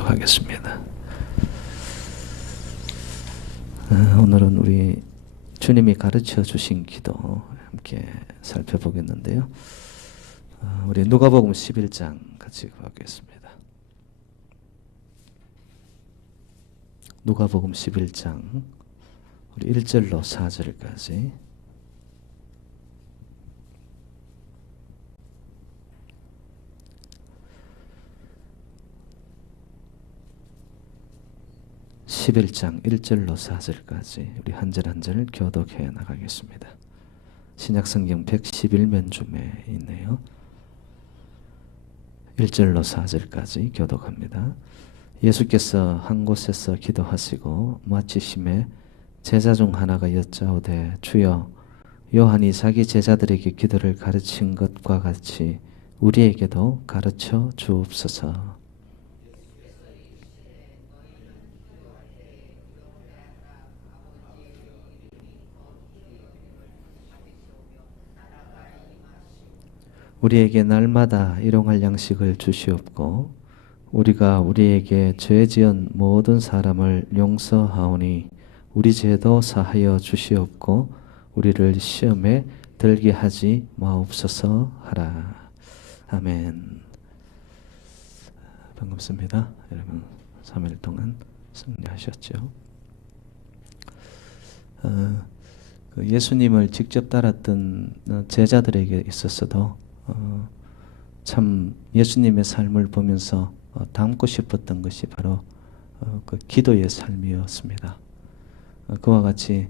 기도하도록 하겠습니다. 오늘은 우리 주님이 가르쳐 주신 기도 함께 살펴보겠는데요. 우리 누가복음 11장 같이 보겠습니다. 누가복음 11장 우리 1절로 4절까지. (11장) 1절로 4절까지 우리 한 절 한 절 교독해 나가겠습니다. 신약성경 111면줌에 있네요. 1절로 4절까지 교독합니다. 예수께서 한 곳에서 기도하시고 마치심에 제자 중 하나가 여짜오되 주여 요한이 자기 제자들에게 기도를 가르친 것과 같이 우리에게도 가르쳐 주옵소서. 우리에게 날마다 일용할 양식을 주시옵고 우리가 우리에게 죄 지은 모든 사람을 용서하오니 우리 죄도 사하여 주시옵고 우리를 시험에 들게 하지 마옵소서 하라. 아멘. 반갑습니다. 여러분 3일 동안 승리하셨죠? 예수님을 직접 따랐던 제자들에게 있어서도 참 예수님의 삶을 보면서 담고 싶었던 것이 바로 그 기도의 삶이었습니다. 그와 같이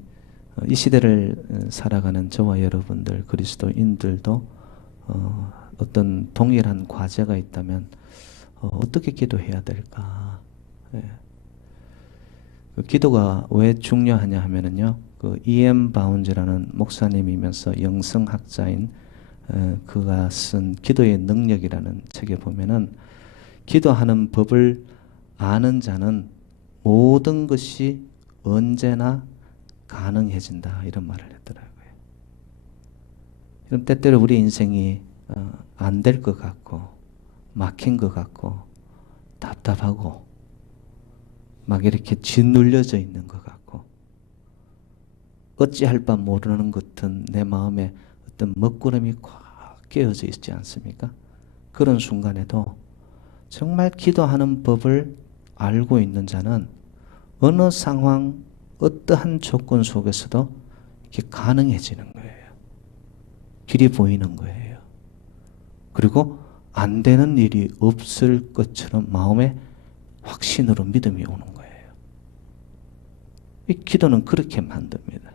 이 시대를 살아가는 저와 여러분들 그리스도인들도 어떤 동일한 과제가 있다면 어떻게 기도해야 될까? 그 기도가 왜 중요하냐 하면은요, 그 E.M. 바운즈라는 목사님이면서 영성학자인 그가 쓴 기도의 능력이라는 책에 보면은 기도하는 법을 아는 자는 모든 것이 언제나 가능해진다 이런 말을 했더라고요. 그럼 때때로 우리 인생이 안 될 것 같고 막힌 것 같고 답답하고 막 이렇게 짓눌려져 있는 것 같고 어찌할 바 모르는 것 같은 내 마음에 어떤 먹구름이 꽉 깨어져 있지 않습니까? 그런 순간에도 정말 기도하는 법을 알고 있는 자는 어느 상황, 어떠한 조건 속에서도 이게 가능해지는 거예요. 길이 보이는 거예요. 그리고 안 되는 일이 없을 것처럼 마음에 확신으로 믿음이 오는 거예요. 이 기도는 그렇게 만듭니다.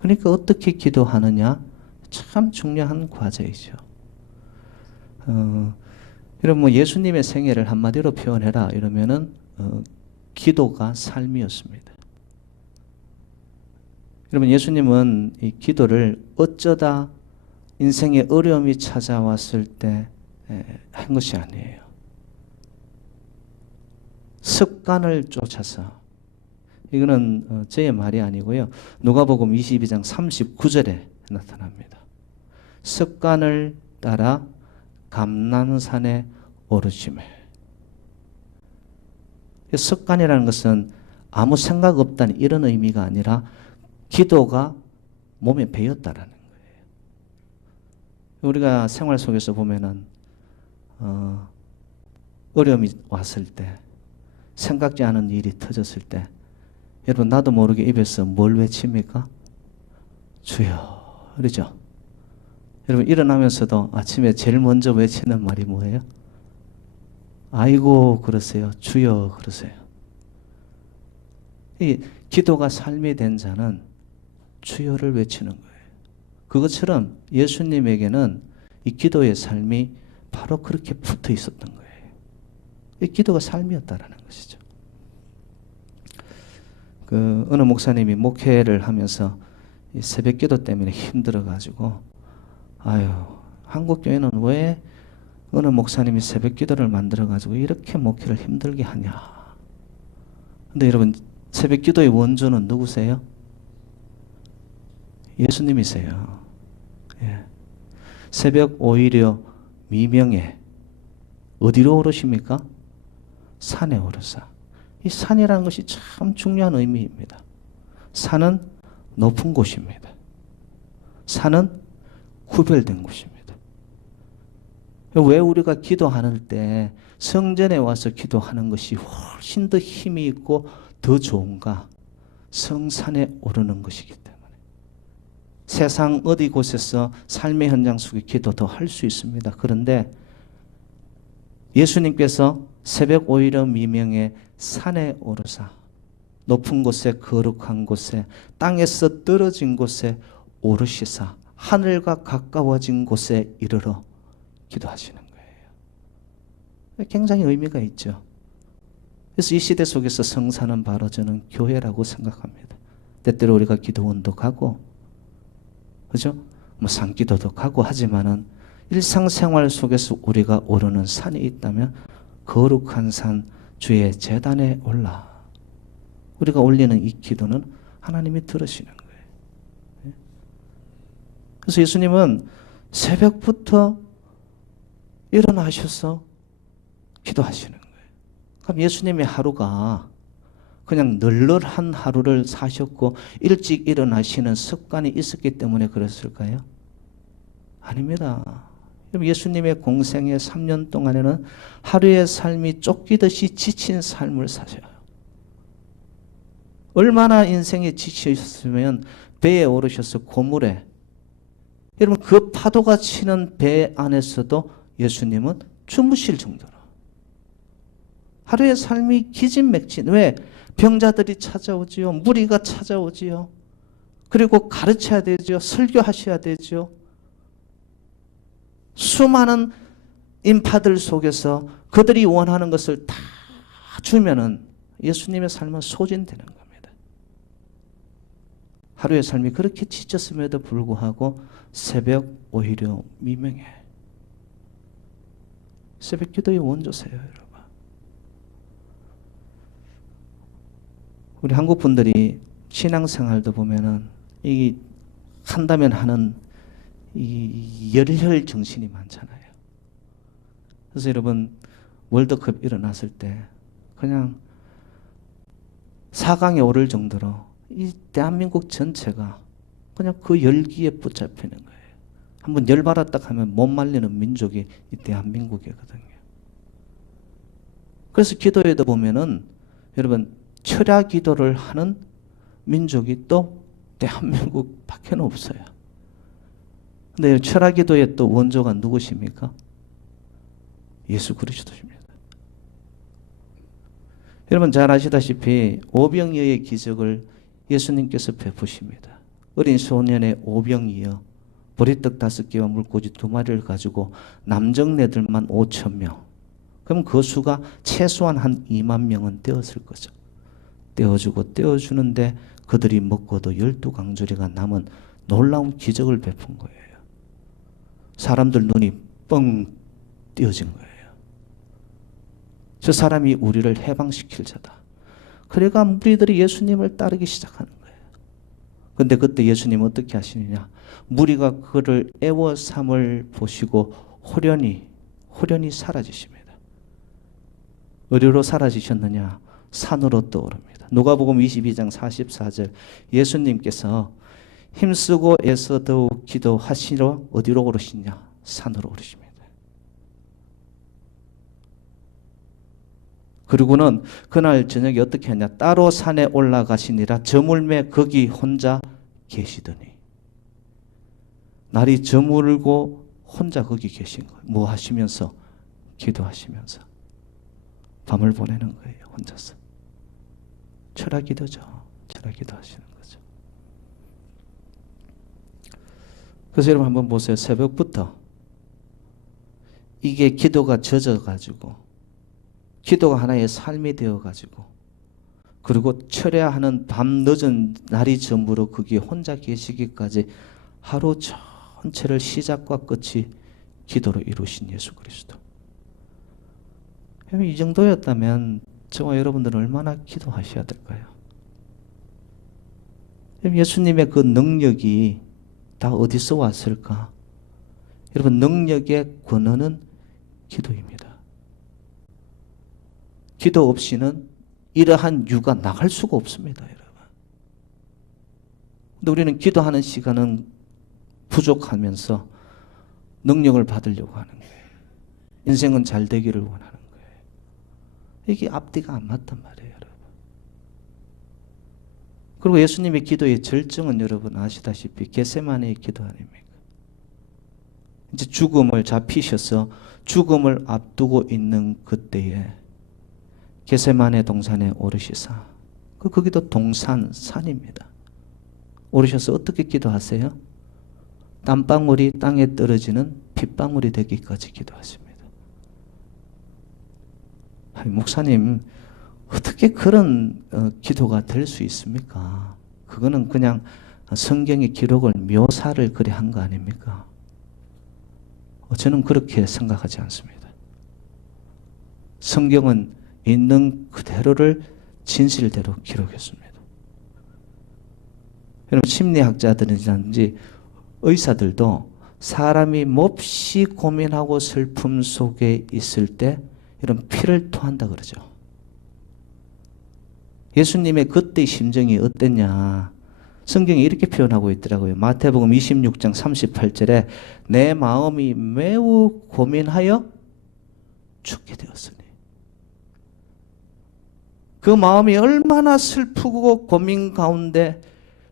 그러니까 어떻게 기도하느냐 참 중요한 과제이죠. 여러분 뭐 예수님의 생애를 한마디로 표현해라 이러면은 기도가 삶이었습니다. 여러분 예수님은 이 기도를 어쩌다 인생의 어려움이 찾아왔을 때 한 것이 아니에요. 습관을 쫓아서, 이거는 저의 말이 아니고요. 누가복음 22장 39절에 나타납니다. 습관을 따라 감람산에 오르시매. 습관이라는 것은 아무 생각 없다는 이런 의미가 아니라 기도가 몸에 배었다라는 거예요. 우리가 생활 속에서 보면은 어려움이 왔을 때, 생각지 않은 일이 터졌을 때, 여러분 나도 모르게 입에서 뭘 외칩니까? 주여, 그러죠? 여러분 일어나면서도 아침에 제일 먼저 외치는 말이 뭐예요? 아이고 그러세요. 주여 그러세요. 이 기도가 삶이 된 자는 주여를 외치는 거예요. 그것처럼 예수님에게는 이 기도의 삶이 바로 그렇게 붙어 있었던 거예요. 이 기도가 삶이었다라는 것이죠. 그 어느 목사님이 목회를 하면서 이 새벽 기도 때문에 힘들어가지고 아유, 한국 교회는 왜 어느 목사님이 새벽 기도를 만들어가지고 이렇게 목회를 힘들게 하냐. 근데 여러분, 새벽 기도의 원조는 누구세요? 예수님이세요. 예. 새벽 오히려 미명에 어디로 오르십니까? 산에 오르사. 이 산이라는 것이 참 중요한 의미입니다. 산은 높은 곳입니다. 산은 구별된 곳입니다. 왜 우리가 기도하는 때 성전에 와서 기도하는 것이 훨씬 더 힘이 있고 더 좋은가? 성산에 오르는 것이기 때문에. 세상 어디 곳에서 삶의 현장 속에 기도도 할 수 있습니다. 그런데 예수님께서 새벽 오히려 미명에 산에 오르사, 높은 곳에, 거룩한 곳에, 땅에서 떨어진 곳에 오르시사 하늘과 가까워진 곳에 이르러 기도하시는 거예요. 굉장히 의미가 있죠. 그래서 이 시대 속에서 성산은 바로 저는 교회라고 생각합니다. 때때로 우리가 기도원도 가고, 그죠? 뭐 산기도도 가고 하지만은 일상생활 속에서 우리가 오르는 산이 있다면 거룩한 산 주의 제단에 올라 우리가 올리는 이 기도는 하나님이 들으시는 거예요. 그래서 예수님은 새벽부터 일어나셔서 기도하시는 거예요. 그럼 예수님의 하루가 그냥 널널한 하루를 사셨고 일찍 일어나시는 습관이 있었기 때문에 그랬을까요? 아닙니다. 예수님의 공생의 3년 동안에는 하루의 삶이 쫓기듯이 지친 삶을 사셔요. 얼마나 인생에 지치셨으면 배에 오르셔서 고물에, 여러분 그 파도가 치는 배 안에서도 예수님은 주무실 정도로 하루의 삶이 기진맥진. 왜? 병자들이 찾아오지요. 무리가 찾아오지요. 그리고 가르쳐야 되죠. 설교하셔야 되죠. 수많은 인파들 속에서 그들이 원하는 것을 다 주면은 예수님의 삶은 소진되는 겁니다. 하루의 삶이 그렇게 지쳤음에도 불구하고 새벽 오히려 미명에 새벽 기도의 원조세요, 여러분. 우리 한국 분들이 신앙생활도 보면은 이 한다면 하는 이 열혈 정신이 많잖아요. 그래서 여러분 월드컵 일어났을 때 그냥 4강에 오를 정도로 이 대한민국 전체가 그냥 그 열기에 붙잡히는 거예요. 한번 열받았다 하면 못 말리는 민족이 이 대한민국이거든요. 그래서 기도에도 보면은 여러분 철야 기도를 하는 민족이 또 대한민국밖에 없어요. 근데 철야 기도의 또 원조가 누구십니까? 예수 그리스도십니다. 여러분 잘 아시다시피 오병이어의 기적을 예수님께서 베푸십니다. 어린 소년의 오병이어 보리떡 5개와 물고기 2마리를 가지고 남정네들만 5,000명. 그럼 그 수가 최소한 한 2만 명은 되었을 거죠. 떼어주고 떼어주는데 그들이 먹고도 12강조리가 남은 놀라운 기적을 베푼 거예요. 사람들 눈이 뻥 띄어진 거예요. 저 사람이 우리를 해방시킬 자다. 그래가 무리들이 예수님을 따르기 시작하는 거예요. 그런데 그때 예수님은 어떻게 하시느냐. 무리가 그를 애워삼을 보시고 호련히 사라지십니다. 어디로 사라지셨느냐. 산으로 떠오릅니다. 누가복음 22장 44절 예수님께서 힘쓰고 애써 더욱 기도하시러 어디로 오르시냐? 산으로 오르십니다. 그리고는 그날 저녁에 어떻게 하냐? 따로 산에 올라가시니라 저물매 거기 혼자 계시더니. 날이 저물고 혼자 거기 계신 거예요. 뭐 하시면서? 기도하시면서. 밤을 보내는 거예요. 혼자서. 철야 기도죠. 철야 기도 하시는 거죠. 그래서 여러분 한번 보세요. 새벽부터 이게 기도가 젖어가지고 기도가 하나의 삶이 되어가지고 그리고 철야하는 밤 늦은 날이 저물어 거기에 혼자 계시기까지 하루 전체를 시작과 끝이 기도로 이루신 예수 그리스도. 이 정도였다면 저와 여러분들은 얼마나 기도하셔야 될까요? 예수님의 그 능력이 다 어디서 왔을까? 여러분 능력의 근원은 기도입니다. 기도 없이는 이러한 유가 나갈 수가 없습니다, 여러분. 근데 우리는 기도하는 시간은 부족하면서 능력을 받으려고 하는 거예요. 인생은 잘 되기를 원하는 거예요. 이게 앞뒤가 안 맞단 말이에요, 여러분. 그리고 예수님의 기도의 절정은 여러분 아시다시피 겟세마네의 기도 아닙니까? 이제 죽음을 잡히셔서 죽음을 앞두고 있는 그때에 겟세마네 동산에 오르시사, 거기도 동산, 산입니다. 오르셔서 어떻게 기도하세요? 땀방울이 땅에 떨어지는 핏방울이 되기까지 기도하십니다. 아니, 목사님 어떻게 그런 기도가 될 수 있습니까? 그거는 그냥 성경의 기록을 묘사를 그리 한 거 아닙니까? 저는 그렇게 생각하지 않습니다. 성경은 있는 그대로를 진실대로 기록했습니다. 여러분, 심리학자들이라든지 의사들도 사람이 몹시 고민하고 슬픔 속에 있을 때 이런 피를 토한다 그러죠. 예수님의 그때의 심정이 어땠냐? 성경이 이렇게 표현하고 있더라고요. 마태복음 26장 38절에 내 마음이 매우 고민하여 죽게 되었으니. 그 마음이 얼마나 슬프고 고민 가운데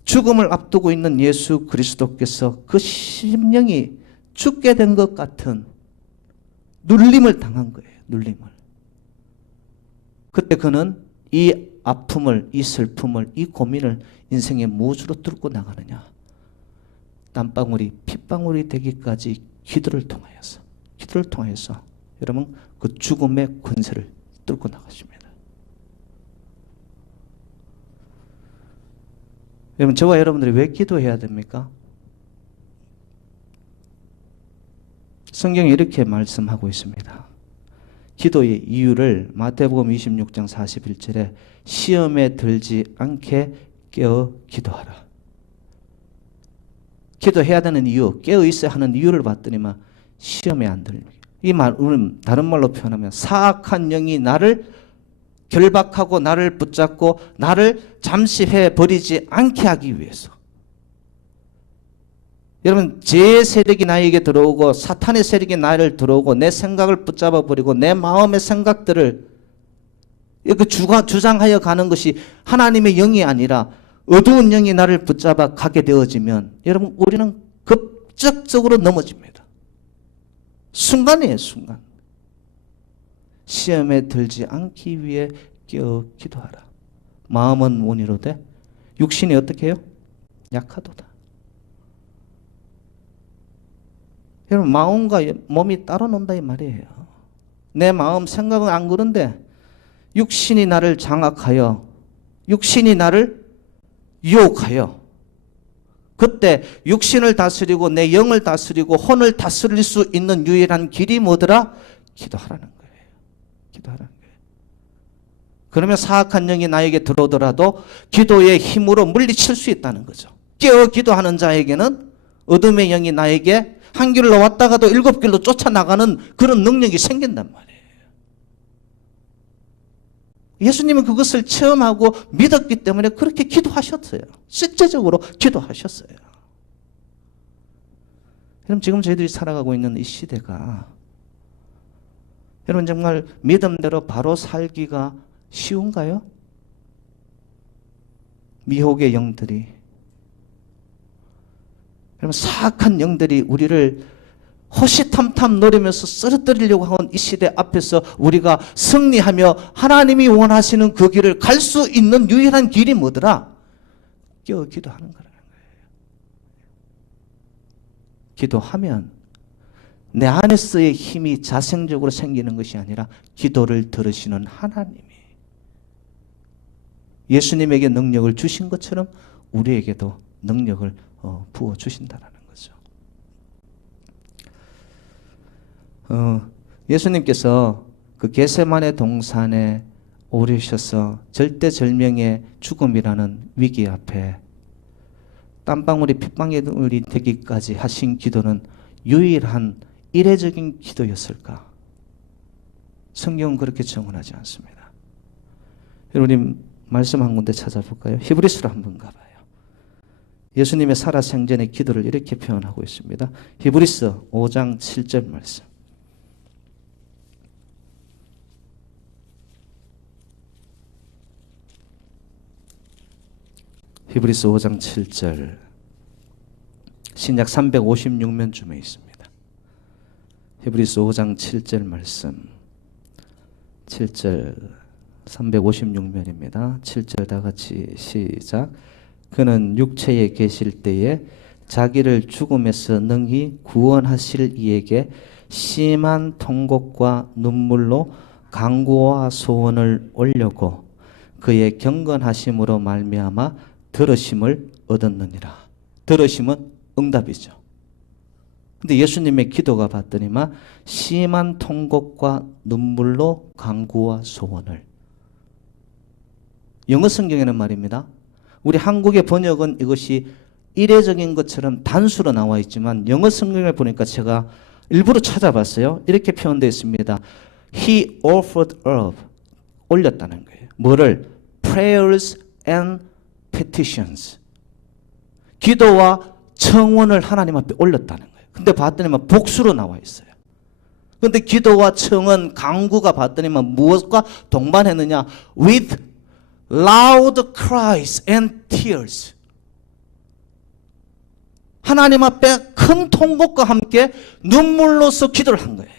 죽음을 앞두고 있는 예수 그리스도께서 그 심령이 죽게 된 것 같은 눌림을 당한 거예요. 눌림을. 그때 그는 이 아픔을, 이 슬픔을, 이 고민을 인생의 무엇으로 뚫고 나가느냐? 땀방울이 핏방울이 되기까지 기도를 통하여서 여러분 그 죽음의 권세를 뚫고 나가십니다. 여러분, 저와 여러분들이 왜 기도해야 됩니까? 성경이 이렇게 말씀하고 있습니다. 기도의 이유를 마태복음 26장 41절에 시험에 들지 않게 깨어 기도하라. 기도해야 되는 이유, 깨어 있어야 하는 이유를 봤더니만 시험에 안 들게. 이 말은 다른 말로 표현하면 사악한 영이 나를 결박하고 나를 붙잡고 나를 잠식해 버리지 않게 하기 위해서. 여러분, 죄의 세력이 나에게 들어오고 사탄의 세력이 나를 들어오고 내 생각을 붙잡아 버리고 내 마음의 생각들을 이렇게 주장하여 가는 것이 하나님의 영이 아니라 어두운 영이 나를 붙잡아 가게 되어지면 여러분, 우리는 급작적으로 넘어집니다. 순간이에요, 순간. 시험에 들지 않기 위해 깨어 기도하라. 마음은 원이로되 육신이 어떻게 해요? 약하도다. 여러분, 마음과 몸이 따로 논다 이 말이에요. 내 마음 생각은 안 그런데 육신이 나를 장악하여 육신이 나를 유혹하여 그때 육신을 다스리고 내 영을 다스리고 혼을 다스릴 수 있는 유일한 길이 뭐더라? 기도하라는 거예요. 기도하라는 거예요. 그러면 사악한 영이 나에게 들어오더라도 기도의 힘으로 물리칠 수 있다는 거죠. 깨어 기도하는 자에게는 어둠의 영이 나에게 한 길로 왔다가도 7길로 쫓아나가는 그런 능력이 생긴단 말이에요. 예수님은 그것을 체험하고 믿었기 때문에 그렇게 기도하셨어요. 실제적으로 기도하셨어요. 여러분, 지금 저희들이 살아가고 있는 이 시대가 여러분 정말 믿음대로 바로 살기가 쉬운가요? 미혹의 영들이, 여러분 사악한 영들이 우리를 호시탐탐 노리면서 쓰러뜨리려고 하는 이 시대 앞에서 우리가 승리하며 하나님이 원하시는 그 길을 갈 수 있는 유일한 길이 뭐더라? 깨어 기도하는 거라는 거예요. 기도하면 내 안에서의 힘이 자생적으로 생기는 것이 아니라 기도를 들으시는 하나님이 예수님에게 능력을 주신 것처럼 우리에게도 능력을 부어주신다는 거죠. 예수님께서 그 겟세마네 동산에 오르셔서 절대절명의 죽음이라는 위기 앞에 땀방울이 핏방울이 되기까지 하신 기도는 유일한 이례적인 기도였을까? 성경은 그렇게 정언하지 않습니다. 우리 말씀 한 군데 찾아볼까요? 히브리서로 한번 가봐요. 예수님의 살아생전의 기도를 이렇게 표현하고 있습니다. 히브리서 5장 7절 말씀. 히브리서 5장 7절. 신약 356면쯤에 있습니다. 히브리서 5장 7절 말씀. 7절 356면입니다. 7절 다 같이 시작. 그는 육체에 계실 때에 자기를 죽음에서 능히 구원하실 이에게 심한 통곡과 눈물로 간구와 소원을 올려고 그의 경건하심으로 말미암아 들으심을 얻었느니라. 들으심은 응답이죠. 근데 예수님의 기도가 봤더니만 심한 통곡과 눈물로 간구와 소원을. 영어 성경에는 말입니다. 우리 한국의 번역은 이것이 이례적인 것처럼 단수로 나와 있지만 영어 성경을 보니까 제가 일부러 찾아봤어요. 이렇게 표현되어 있습니다. He offered up. 올렸다는 거예요. 뭐를? Prayers and petitions. 기도와 청원을 하나님 앞에 올렸다는 거예요. 근데 봤더니만 복수로 나와 있어요. 근데 기도와 청원, 간구가 봤더니만 무엇과 동반했느냐? With loud cries and tears. 하나님 앞에 큰 통곡과 함께 눈물로서 기도를 한 거예요.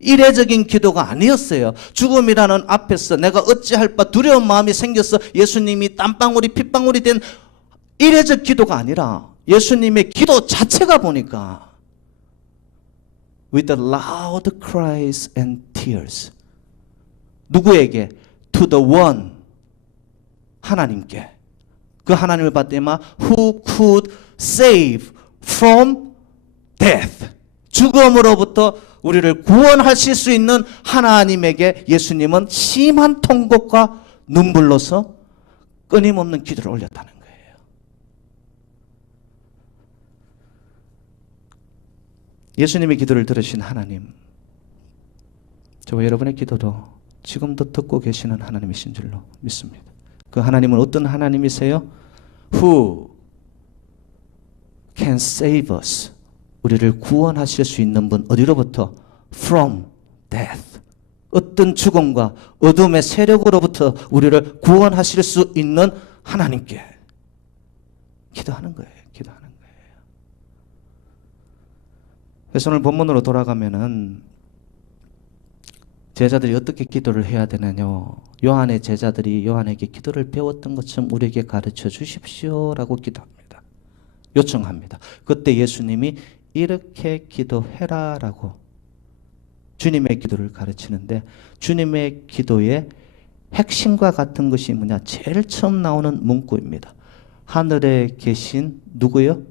이례적인 기도가 아니었어요. 죽음이라는 앞에서 내가 어찌할 바 두려운 마음이 생겨서 예수님이 땀방울이 핏방울이 된 이례적 기도가 아니라 예수님의 기도 자체가 보니까 with loud cries and tears. 누구에게? To the one. 하나님께. 그 하나님을 받더니만 who could save from death. 죽음으로부터 우리를 구원하실 수 있는 하나님에게 예수님은 심한 통곡과 눈물로서 끊임없는 기도를 올렸다는 거예요. 예수님의 기도를 들으신 하나님, 저와 여러분의 기도도 지금도 듣고 계시는 하나님이신 줄로 믿습니다. 그 하나님은 어떤 하나님이세요? Who can save us. 우리를 구원하실 수 있는 분. 어디로부터? From death. 어떤 죽음과 어둠의 세력으로부터 우리를 구원하실 수 있는 하나님께 기도하는 거예요. 기도하는 거예요. 그래서 오늘 본문으로 돌아가면은 제자들이 어떻게 기도를 해야 되느냐. 요한의 제자들이 요한에게 기도를 배웠던 것처럼 우리에게 가르쳐 주십시오라고 기도합니다. 요청합니다. 그때 예수님이 이렇게 기도해라라고 주님의 기도를 가르치는데 주님의 기도의 핵심과 같은 것이 뭐냐? 제일 처음 나오는 문구입니다. 하늘에 계신 누구요?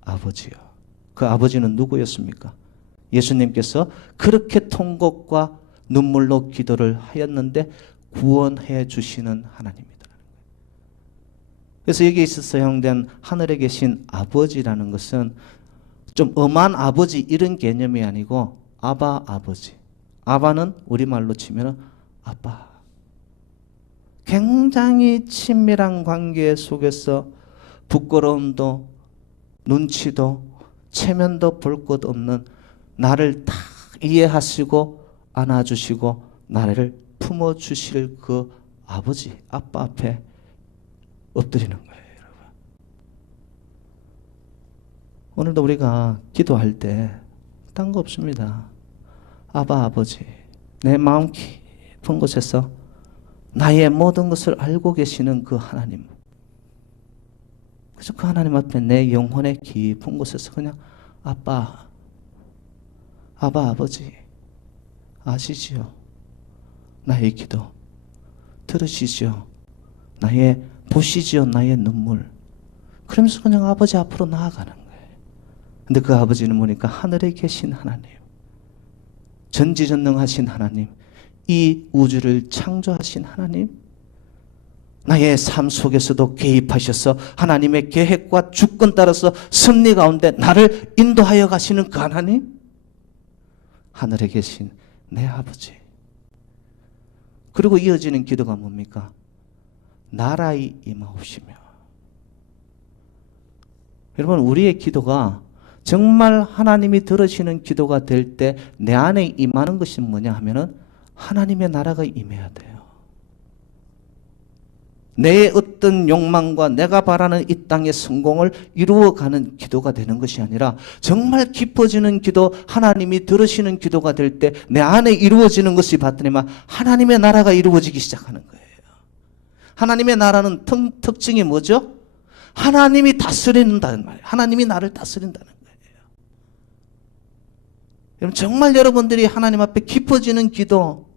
아버지요. 그 아버지는 누구였습니까? 예수님께서 그렇게 통곡과 눈물로 기도를 하였는데 구원해 주시는 하나님이다. 그래서 여기에 있어서 사용된 하늘에 계신 아버지라는 것은 좀 엄한 아버지 이런 개념이 아니고 아바 아버지. 아바는 우리말로 치면 아빠. 굉장히 친밀한 관계 속에서 부끄러움도 눈치도 체면도 볼 것 없는 나를 다 이해하시고 안아주시고 나를 품어주실 그 아버지, 아빠 앞에 엎드리는 거예요, 여러분. 오늘도 우리가 기도할 때 딴 거 없습니다. 아바 아버지, 내 마음 깊은 곳에서 나의 모든 것을 알고 계시는 그 하나님. 그래서 그 하나님 앞에 내 영혼의 깊은 곳에서 그냥 아빠, 아바 아버지 아시지요? 나의 기도 들으시지요? 나의 보시지요? 나의 눈물. 그러면서 그냥 아버지 앞으로 나아가는 거예요. 근데 그 아버지는 뭐니까 하늘에 계신 하나님, 전지전능하신 하나님, 이 우주를 창조하신 하나님, 나의 삶 속에서도 개입하셔서 하나님의 계획과 주권 따라서 섭리 가운데 나를 인도하여 가시는 그 하나님, 하늘에 계신 내 아버지. 그리고 이어지는 기도가 뭡니까? 나라의 임하옵시며. 여러분, 우리의 기도가 정말 하나님이 들으시는 기도가 될 때 내 안에 임하는 것이 뭐냐 하면은 하나님의 나라가 임해야 돼요. 내 어떤 욕망과 내가 바라는 이 땅의 성공을 이루어가는 기도가 되는 것이 아니라 정말 깊어지는 기도, 하나님이 들으시는 기도가 될 때 내 안에 이루어지는 것이 봤더니만 하나님의 나라가 이루어지기 시작하는 거예요. 하나님의 나라는 특징이 뭐죠? 하나님이 다스린다는 말이에요. 하나님이 나를 다스린다는 거예요. 여러분, 정말 여러분들이 하나님 앞에 깊어지는 기도,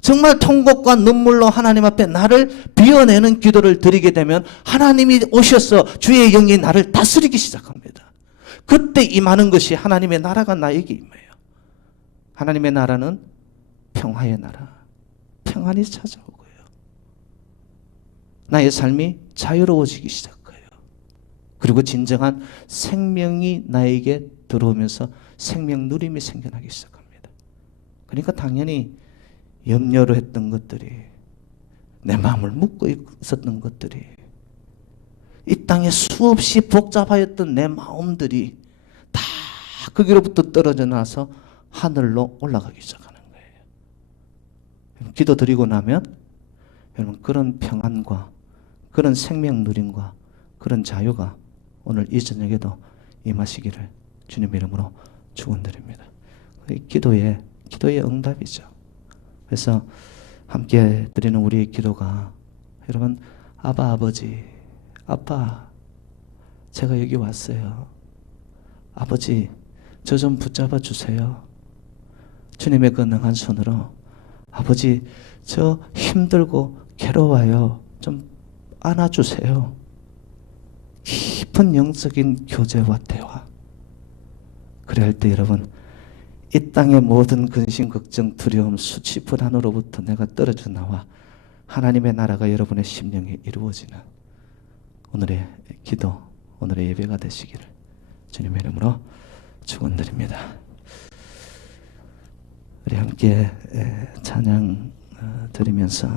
정말 통곡과 눈물로 하나님 앞에 나를 비워내는 기도를 드리게 되면 하나님이 오셔서 주의 영이 나를 다스리기 시작합니다. 그때 임하는 것이 하나님의 나라가 나에게 임해요. 하나님의 나라는 평화의 나라, 평안이 찾아오고요. 나의 삶이 자유로워지기 시작해요. 그리고 진정한 생명이 나에게 들어오면서 생명 누림이 생겨나기 시작합니다. 그러니까 당연히 염려로 했던 것들이, 내 마음을 묶고 있었던 것들이, 이 땅에 수없이 복잡하였던 내 마음들이 다 거기로부터 떨어져 나서 하늘로 올라가기 시작하는 거예요. 기도 드리고 나면 여러분, 그런 평안과 그런 생명 누림과 그런 자유가 오늘 이 저녁에도 임하시기를 주님 이름으로 축원드립니다. 기도의 응답이죠. 그래서 함께 드리는 우리의 기도가, 여러분, 아바 아버지, 아빠, 제가 여기 왔어요. 아버지, 저 좀 붙잡아 주세요. 주님의 그 능한 손으로, 아버지, 저 힘들고 괴로워요. 좀 안아주세요. 깊은 영적인 교제와 대화. 그래야 할 때 여러분, 이 땅의 모든 근심, 걱정, 두려움, 수치, 불안으로부터 내가 떨어져 나와 하나님의 나라가 여러분의 심령에 이루어지는 오늘의 기도, 오늘의 예배가 되시기를 주님의 이름으로 축원드립니다. 우리 함께 찬양 드리면서